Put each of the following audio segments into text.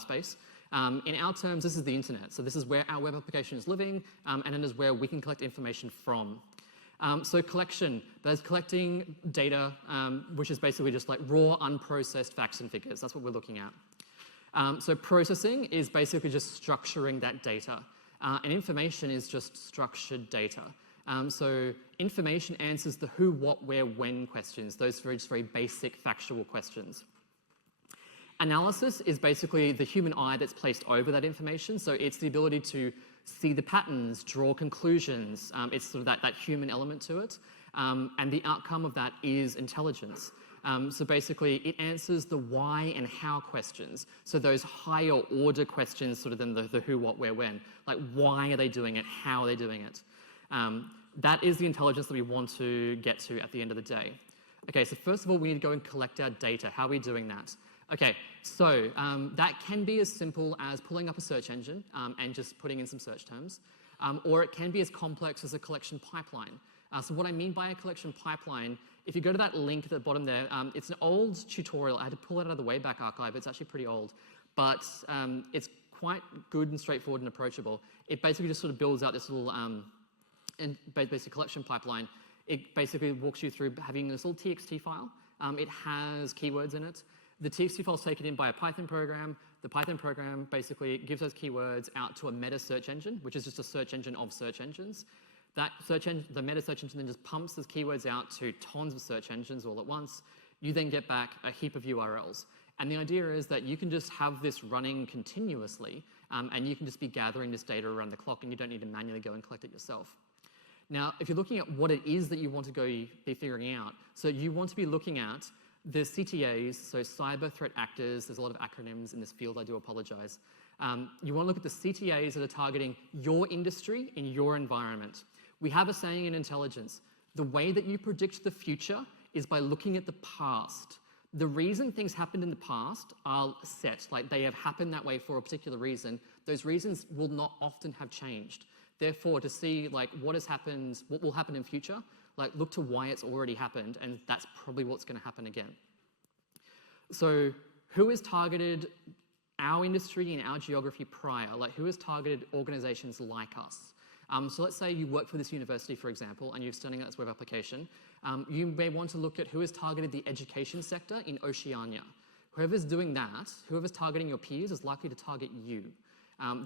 space. In our terms, this is the internet. So this is where our web application is living, and it is where we can collect information from. So collection, that is collecting data, which is basically just like raw, unprocessed facts and figures. That's what we're looking at. So processing is basically just structuring that data. And information is just structured data. So information answers the who, what, where, when questions, those very basic factual questions. Analysis is basically the human eye that's placed over that information. So it's the ability to see the patterns, draw conclusions. It's sort of that human element to it. And the outcome of that is intelligence. So basically, it answers the why and how questions. So those higher order questions, sort of than the who, what, where, when. Like, why are they doing it? How are they doing it? That is the intelligence that we want to get to at the end of the day. Okay, so first of all, we need to go and collect our data. How are we doing that? Okay, so that can be as simple as pulling up a search engine and just putting in some search terms, or it can be as complex as a collection pipeline. So what I mean by a collection pipeline, if you go to that link at the bottom there, it's an old tutorial. I had to pull it out of the Wayback Archive. It's actually pretty old, but it's quite good and straightforward and approachable. It basically just sort of builds out this little basic collection pipeline. It basically walks you through having this little TXT file. It has keywords in it. The TXT file is taken in by a Python program. The Python program basically gives those keywords out to a meta search engine, which is just a search engine of search engines. That search engine, the meta search engine then just pumps those keywords out to tons of search engines all at once. You then get back a heap of URLs. And the idea is that you can just have this running continuously, and you can just be gathering this data around the clock, and you don't need to manually go and collect it yourself. Now, if you're looking at what it is that you want to go be figuring out, so you want to be looking at the CTAs, so cyber threat actors. There's a lot of acronyms in this field, I do apologize. You want to look at the CTAs that are targeting your industry in your environment. We have a saying in intelligence, the way that you predict the future is by looking at the past. The reason things happened in the past are set, like they have happened that way for a particular reason. Those reasons will not often have changed. Therefore, to see like what has happened, what will happen in future, like look to why it's already happened, and that's probably what's going to happen again. So who has targeted our industry and our geography prior? Like who has targeted organizations like us? So let's say you work for this university, for example, and you're studying this web application. You may want to look at who has targeted the education sector in Oceania. Whoever's doing that, whoever's targeting your peers is likely to target you.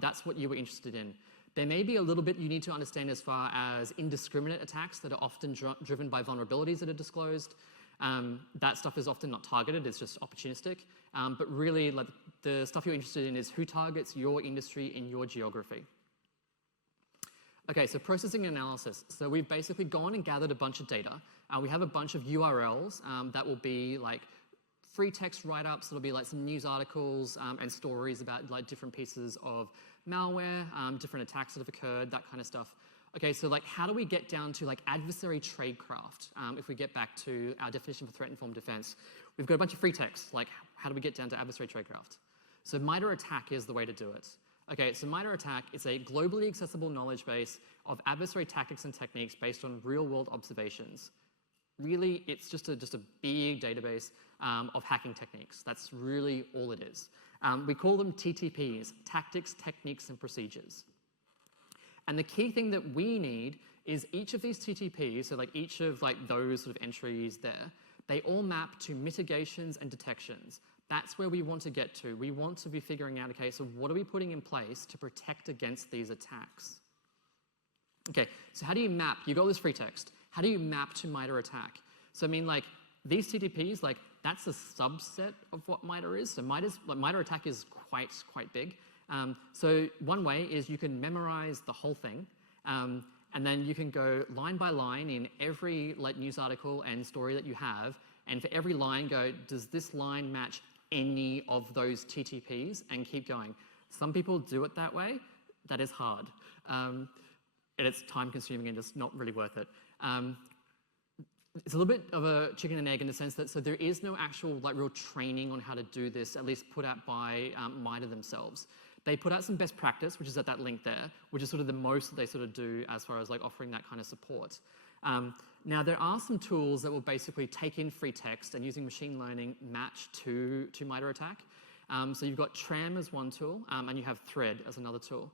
That's what you were interested in. There may be a little bit you need to understand as far as indiscriminate attacks that are often driven by vulnerabilities that are disclosed. That stuff is often not targeted, it's just opportunistic. But really, like, the stuff you're interested in is who targets your industry in your geography. Okay, so processing and analysis. So we've basically gone and gathered a bunch of data. We have a bunch of URLs that will be like free text write-ups. It'll be like some news articles and stories about like different pieces of malware, different attacks that have occurred, that kind of stuff. Okay, so like how do we get down to like adversary tradecraft? If we get back to our definition for threat-informed defense, we've got a bunch of free text. Like how do we get down to adversary tradecraft? So MITRE ATT&CK is the way to do it. Okay, so MITRE ATT&CK is a globally accessible knowledge base of adversary tactics and techniques based on real-world observations. Really, it's just a big database of hacking techniques. That's really all it is. We call them TTPs, tactics, techniques, and procedures. And the key thing that we need is each of these TTPs, so like each of like those sort of entries there, they all map to mitigations and detections. That's where we want to get to. We want to be figuring out, okay, so what are we putting in place to protect against these attacks? Okay, so how do you map? You've got this free text. How do you map to MITRE ATT&CK? So I mean, like, these TTPs, like, that's a subset of what MITRE is. So MITRE ATT&CK is quite big. So one way is you can memorize the whole thing, and then you can go line by line in every like news article and story that you have, and for every line go, does this line match any of those TTPs, and keep going. Some people do it that way. That is hard. And it's time consuming and just not really worth it. It's a little bit of a chicken and egg in the sense that, so there is no actual like real training on how to do this, at least put out by MITRE themselves. They put out some best practice, which is at that link there, which is sort of the most that they sort of do as far as like offering that kind of support. Now, there are some tools that will basically take in free text and using machine learning match to MITRE ATT&CK. So you've got Tram as one tool, and you have Thread as another tool.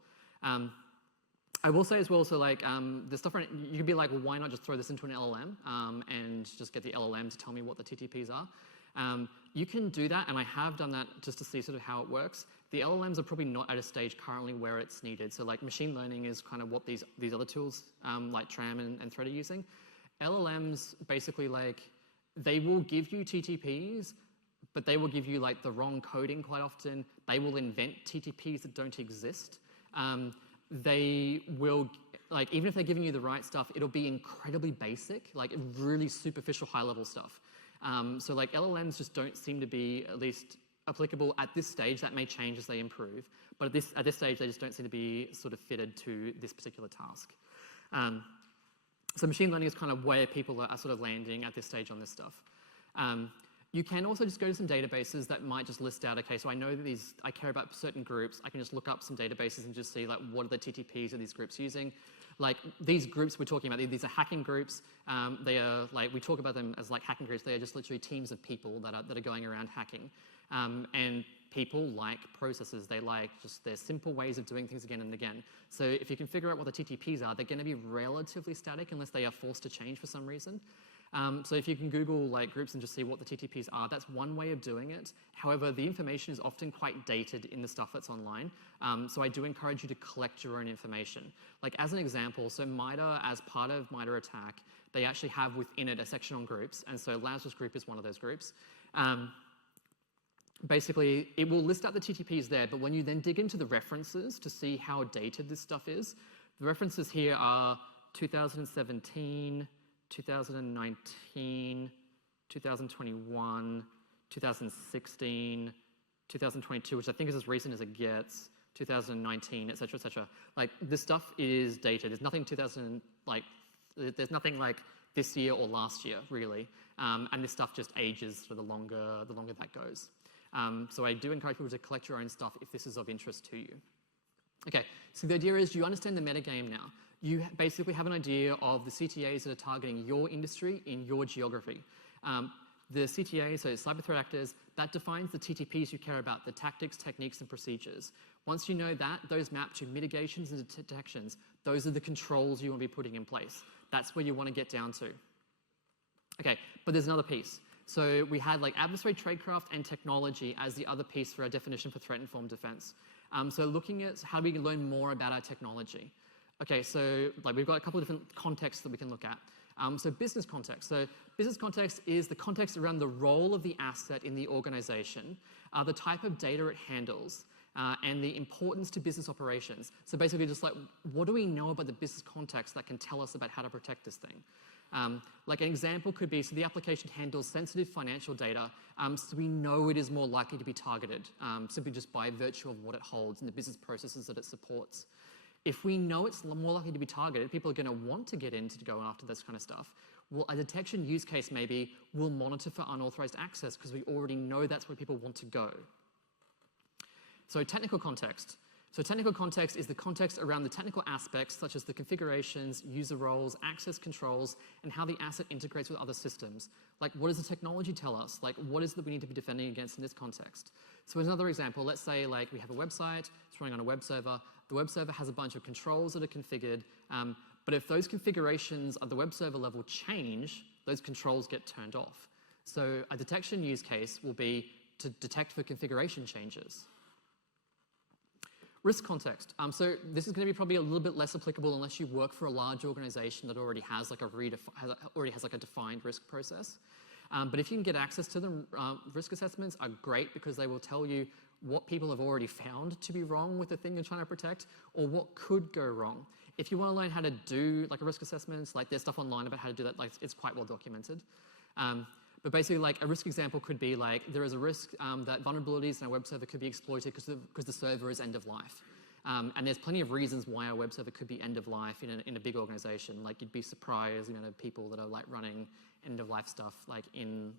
I will say as well, so like the stuff, you could be like, well, why not just throw this into an LLM and just get the LLM to tell me what the TTPs are? You can do that, and I have done that just to see sort of how it works. The LLMs are probably not at a stage currently where it's needed. So like machine learning is kind of what these other tools like Tram and Thread are using. LLMs basically like, they will give you TTPs, but they will give you like the wrong coding quite often. They will invent TTPs that don't exist. They will, like, even if they're giving you the right stuff, it'll be incredibly basic, like really superficial high-level stuff. So like LLMs just don't seem to be at least applicable at this stage. That may change as they improve, but at this stage, they just don't seem to be sort of fitted to this particular task. So machine learning is kind of where people are sort of landing at this stage on this stuff. You can also just go to some databases that might just list out, okay, so I know that I care about certain groups. I can just look up some databases and just see like what are the TTPs of these groups using. Like these groups we're talking about, these are hacking groups. They are like, we talk about them as like hacking groups. They are just literally teams of people that are going around hacking. And people like processes. They like just their simple ways of doing things again and again. So if you can figure out what the TTPs are, they're going to be relatively static unless they are forced to change for some reason. So if you can Google like groups and just see what the TTPs are, that's one way of doing it. However, the information is often quite dated in the stuff that's online. So I do encourage you to collect your own information. Like as an example, so MITRE, as part of MITRE ATT&CK, they actually have within it a section on groups. And so Lazarus group is one of those groups. Basically, it will list out the TTPs there, but when you then dig into the references to see how dated this stuff is, the references here are 2017, 2019, 2021, 2016, 2022, which I think is as recent as it gets, 2019, et cetera, et cetera. Like this stuff is dated. There's nothing there's nothing like this year or last year really, and this stuff just ages for the longer that goes. So I do encourage people to collect your own stuff if this is of interest to you. Okay, so the idea is you understand the metagame now. You basically have an idea of the CTAs that are targeting your industry in your geography. The CTA, so cyber threat actors, that defines the TTPs you care about, the tactics, techniques, and procedures. Once you know that, those map to mitigations and detections. Those are the controls you want to be putting in place. That's where you want to get down to. Okay, but there's another piece. So we had like adversary, tradecraft, and technology as the other piece for our definition for threat-informed defense. So looking at how we can learn more about our technology. Okay, so like we've got a couple of different contexts that we can look at. So business context. So business context is the context around the role of the asset in the organization, the type of data it handles, and the importance to business operations. So basically just like, what do we know about the business context that can tell us about how to protect this thing? Like an example could be, so the application handles sensitive financial data, so we know it is more likely to be targeted, simply just by virtue of what it holds and the business processes that it supports. If we know it's more likely to be targeted, people are going to want to get into go after this kind of stuff. Well, a detection use case maybe will monitor for unauthorized access because we already know that's where people want to go. So technical context. So technical context is the context around the technical aspects such as the configurations, user roles, access controls, and how the asset integrates with other systems. Like what does the technology tell us? Like what is it that we need to be defending against in this context? So as another example, let's say like we have a website, it's running on a web server. The web server has a bunch of controls that are configured, but if those configurations at the web server level change, those controls get turned off. So a detection use case will be to detect for configuration changes. Risk context. So this is going to be probably a little bit less applicable unless you work for a large organization that already has like a defined risk process. But if you can get access to them, risk assessments are great because they will tell you what people have already found to be wrong with the thing you're trying to protect, or what could go wrong. If you want to learn how to do like a risk assessment, like there's stuff online about how to do that, like it's quite well documented. But basically, like a risk example could be like there is a risk that vulnerabilities in our web server could be exploited because the server is end of life. And there's plenty of reasons why our web server could be end of life in a big organization. Like you'd be surprised, people that are like running end of life stuff like in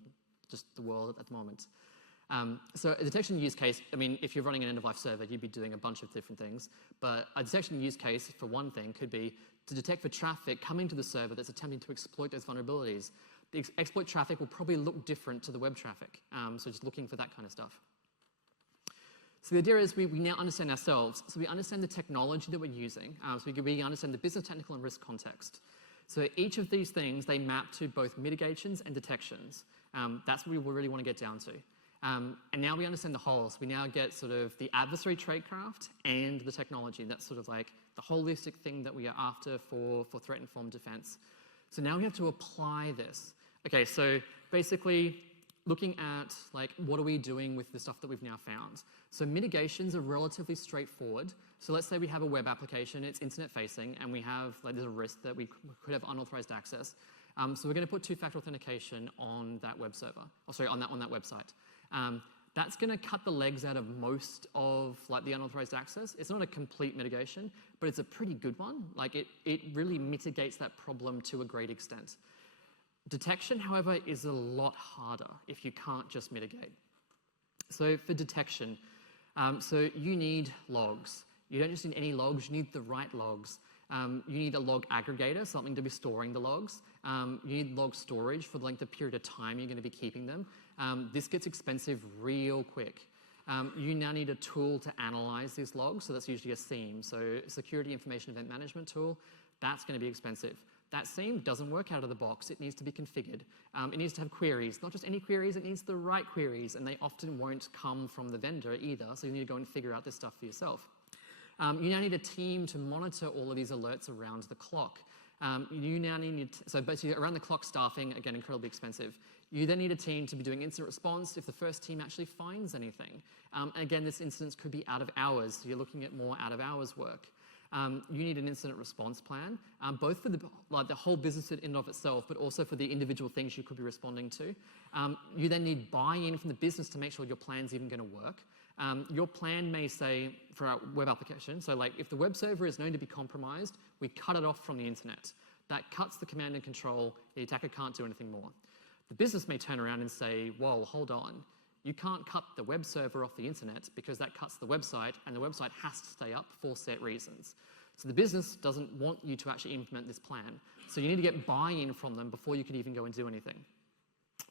just the world at the moment. So a detection use case, I mean, if you're running an end of life server, you'd be doing a bunch of different things. But a detection use case for one thing could be to detect for traffic coming to the server that's attempting to exploit those vulnerabilities. The exploit traffic will probably look different to the web traffic. So just looking for that kind of stuff. So the idea is we now understand ourselves. So we understand the technology that we're using. So we understand the business, technical, and risk context. So each of these things, they map to both mitigations and detections. That's what we really want to get down to. And now we understand the whole. So we now get sort of the adversary tradecraft and the technology. That's sort of like the holistic thing that we are after for threat-informed defense. So now we have to apply this. Okay, so basically looking at like what are we doing with the stuff that we've now found. So mitigations are relatively straightforward. So let's say we have a web application, it's internet facing, and we have like there's a risk that we could have unauthorized access. So we're going to put two-factor authentication on that web server, or sorry, on that website. That's going to cut the legs out of most of like the unauthorized access. It's not a complete mitigation, but it's a pretty good one. Like it really mitigates that problem to a great extent. Detection, however, is a lot harder if you can't just mitigate. So for detection, so you need logs. You don't just need any logs, you need the right logs. You need a log aggregator, something to be storing the logs. You need log storage for the length of period of time you're going to be keeping them. This gets expensive real quick. You now need a tool to analyze these logs, so that's usually a SIEM, so Security Information Event Management tool. That's going to be expensive. That SIEM doesn't work out of the box. It needs to be configured. It needs to have queries, not just any queries, it needs the right queries, and they often won't come from the vendor either, so you need to go and figure out this stuff for yourself. You now need a team to monitor all of these alerts around the clock. You now need, so basically around the clock staffing, again, incredibly expensive. You then need a team to be doing incident response if the first team actually finds anything. And again, this instance could be out of hours, so you're looking at more out of hours work. You need an incident response plan, both for the whole business in and of itself, but also for the individual things you could be responding to. You then need buy-in from the business to make sure your plan's even going to work. Your plan may say, for our web application, so like if the web server is known to be compromised, we cut it off from the internet. That cuts the command and control, the attacker can't do anything more. The business may turn around and say, whoa, hold on. You can't cut the web server off the internet because that cuts the website, and the website has to stay up for set reasons. So the business doesn't want you to actually implement this plan. So you need to get buy-in from them before you can even go and do anything.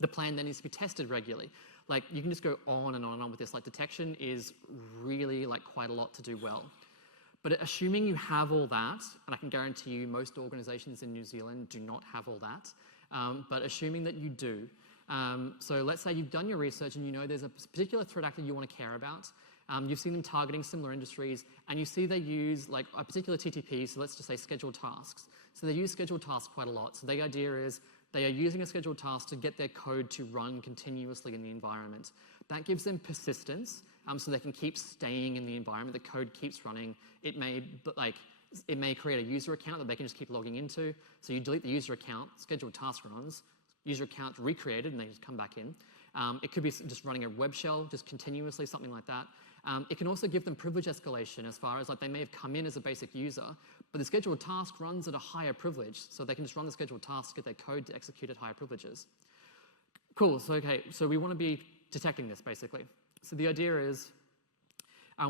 The plan then needs to be tested regularly. Like you can just go on and on and on with this. Like detection is really like quite a lot to do well. But assuming you have all that, and I can guarantee you most organizations in New Zealand do not have all that, but assuming that you do, so let's say you've done your research and you know there's a particular threat actor you want to care about. You've seen them targeting similar industries, and you see they use like a particular TTP, so let's just say scheduled tasks. So they use scheduled tasks quite a lot. So the idea is they are using a scheduled task to get their code to run continuously in the environment. That gives them persistence, so they can keep staying in the environment. The code keeps running. It may create a user account that they can just keep logging into. So you delete the user account, scheduled task runs, user account recreated, and they just come back in. It could be just running a web shell, just continuously, something like that. It can also give them privilege escalation as far as like they may have come in as a basic user, but the scheduled task runs at a higher privilege, so they can just run the scheduled task, get their code to execute at higher privileges. Cool, so okay, so we want to be detecting this basically. So the idea is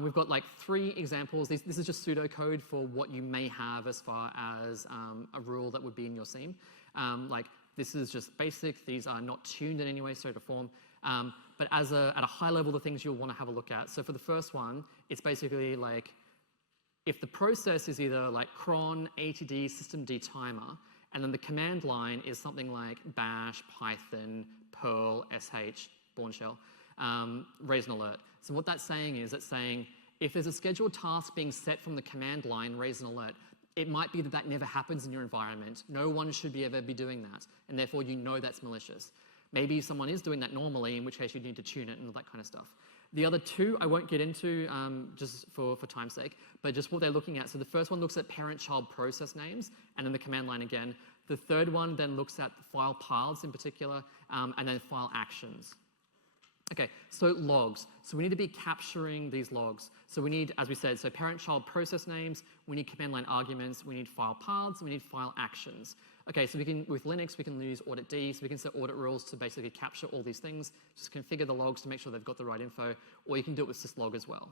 we've got like 3 examples. This is just pseudocode for what you may have as far as a rule that would be in your SIEM. Like this is just basic. These are not tuned in any way, shape, or form. But at a high level, the things you'll want to have a look at. So for the first one, it's basically like if the process is either like cron, ATD, systemd timer, and then the command line is something like bash, Python, Perl, sh, Bourne shell, raise an alert. So what that's saying is it's saying if there's a scheduled task being set from the command line, raise an alert, it might be that that never happens in your environment. No one should ever be doing that, and therefore you know that's malicious. Maybe someone is doing that normally, in which case you need to tune it and all that kind of stuff. The other 2 I won't get into just for time's sake, but just what they're looking at. So the first one looks at parent-child process names, and then the command line again. The third one then looks at file paths in particular, and then file actions. Okay, so logs. So we need to be capturing these logs. So we need, as we said, so parent-child process names, we need command line arguments, we need file paths, we need file actions. Okay, so we can, with Linux, we can use audit D, so we can set audit rules to basically capture all these things, just configure the logs to make sure they've got the right info, or you can do it with syslog as well.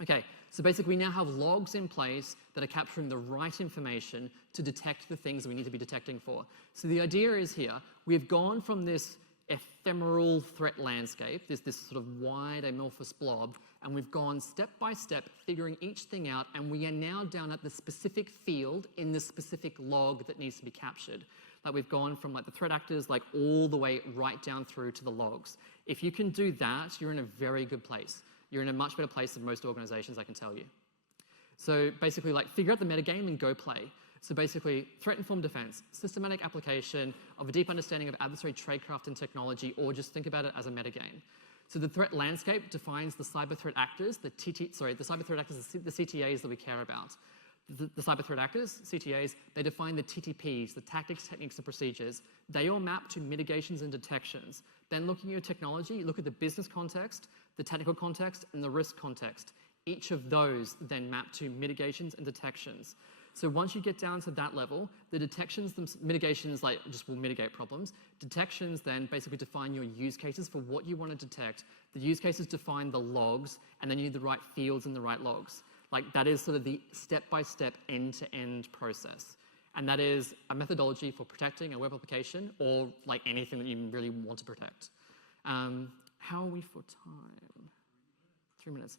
Okay, so basically we now have logs in place that are capturing the right information to detect the things that we need to be detecting for. So the idea is here, we've gone from this ephemeral threat landscape. There's this sort of wide amorphous blob, and we've gone step by step figuring each thing out, and we are now down at the specific field in the specific log that needs to be captured. Like we've gone from like the threat actors like all the way right down through to the logs. If you can do that, you're in a very good place. You're in a much better place than most organizations, I can tell you. So basically like figure out the metagame and go play. So basically threat-informed defense, systematic application of a deep understanding of adversary tradecraft and technology, or just think about it as a metagame. So the threat landscape defines the cyber threat actors, the cyber threat actors, the CTAs that we care about. The cyber threat actors, CTAs, they define the TTPs, the tactics, techniques, and procedures. They all map to mitigations and detections. Then looking at your technology, look at the business context, the technical context, and the risk context. Each of those then map to mitigations and detections. So once you get down to that level, the detections, mitigations like just will mitigate problems. Detections then basically define your use cases for what you want to detect. The use cases define the logs, and then you need the right fields and the right logs. Like that is sort of the step-by-step, end-to-end process. And that is a methodology for protecting a web application or like anything that you really want to protect. How are we for time? 3 minutes.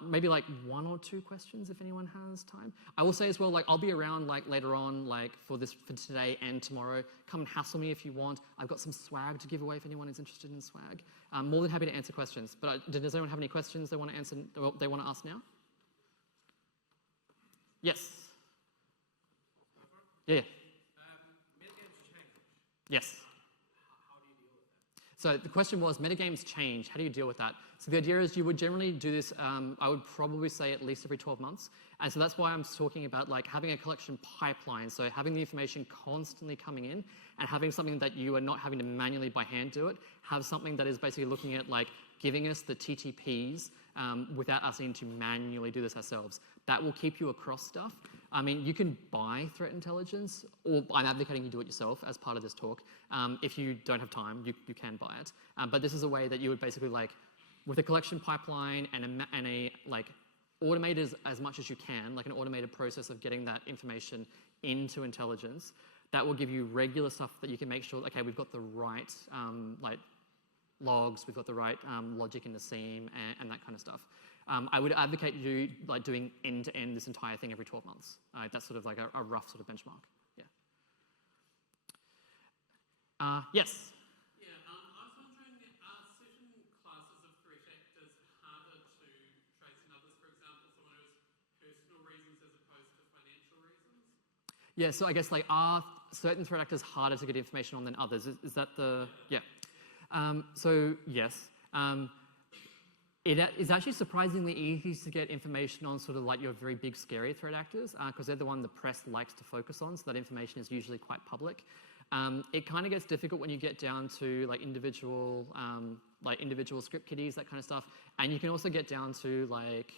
Maybe like 1 or 2 questions if anyone has time. I will say as well, like I'll be around like later on, like for today and tomorrow. Come and hassle me if you want. I've got some swag to give away if anyone is interested in swag. I'm more than happy to answer questions. But does anyone have any questions they want to answer? Or they want to ask now? Yes. Yeah. Metagames change. Yes. How do you deal with that? So the question was, metagames change. How do you deal with that? So the idea is you would generally do this, I would probably say at least every 12 months. And so that's why I'm talking about like having a collection pipeline. So having the information constantly coming in and having something that you are not having to manually by hand do it. Have something that is basically looking at like giving us the TTPs without us needing to manually do this ourselves. That will keep you across stuff. I mean, you can buy threat intelligence, or I'm advocating you do it yourself as part of this talk. If you don't have time, you can buy it. But this is a way that you would basically like, with a collection pipeline and a like automated as much as you can, like an automated process of getting that information into intelligence, that will give you regular stuff that you can make sure, okay, we've got the right like logs, we've got the right logic in the seam and that kind of stuff. I would advocate you like doing end-to-end this entire thing every 12 months. That's sort of like a rough sort of benchmark. Yeah. Yes. Yeah, I was wondering, are certain classes of threat actors harder to trace than others? For example, someone who has personal reasons as opposed to financial reasons? Yeah, so I guess like are certain threat actors harder to get information on than others? Is that the, yeah. So yes. It is actually surprisingly easy to get information on sort of like your very big scary threat actors because they're the one the press likes to focus on, so that information is usually quite public. It kind of gets difficult when you get down to like individual script kiddies, that kind of stuff, and you can also get down to like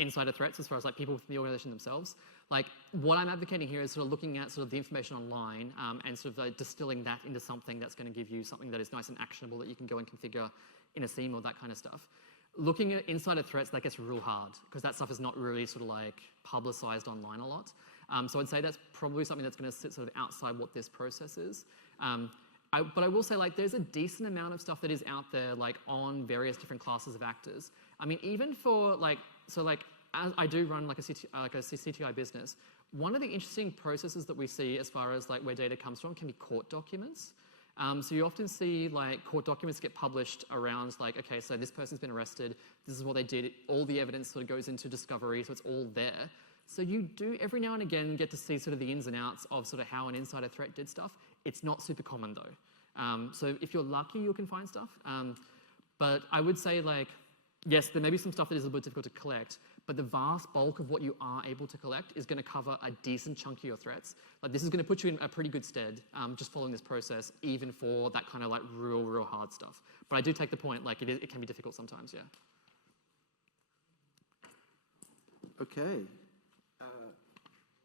insider threats as far as like people within the organization themselves. Like what I'm advocating here is sort of looking at sort of the information online and sort of like distilling that into something that's going to give you something that is nice and actionable that you can go and configure in a seam or that kind of stuff. Looking at insider threats, that gets real hard because that stuff is not really sort of like publicized online a lot. So I'd say that's probably something that's going to sit sort of outside what this process is. But I will say like there's a decent amount of stuff that is out there like on various different classes of actors. I mean, even for like, so like as I do run like a CTI business, one of the interesting processes that we see as far as like where data comes from can be court documents. So you often see like court documents get published around like, okay, so this person's been arrested, this is what they did, all the evidence sort of goes into discovery, so it's all there. So you do every now and again get to see sort of the ins and outs of sort of how an insider threat did stuff. It's not super common though. So if you're lucky, you can find stuff. But I would say like, yes, there may be some stuff that is a little bit difficult to collect, but the vast bulk of what you are able to collect is going to cover a decent chunk of your threats. Like this is going to put you in a pretty good stead just following this process, even for that kind of like real hard stuff. But I do take the point, like it can be difficult sometimes, yeah. Okay.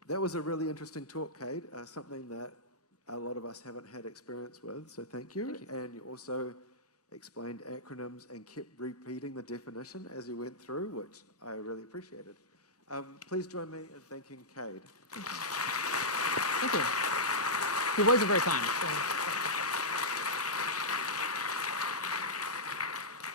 That was a really interesting talk, Kade, something that a lot of us haven't had experience with, so thank you. Thank you. And you also explained acronyms and kept repeating the definition as you went through, which I really appreciated. Please join me in thanking Kade. Thank you. Your words are very kind.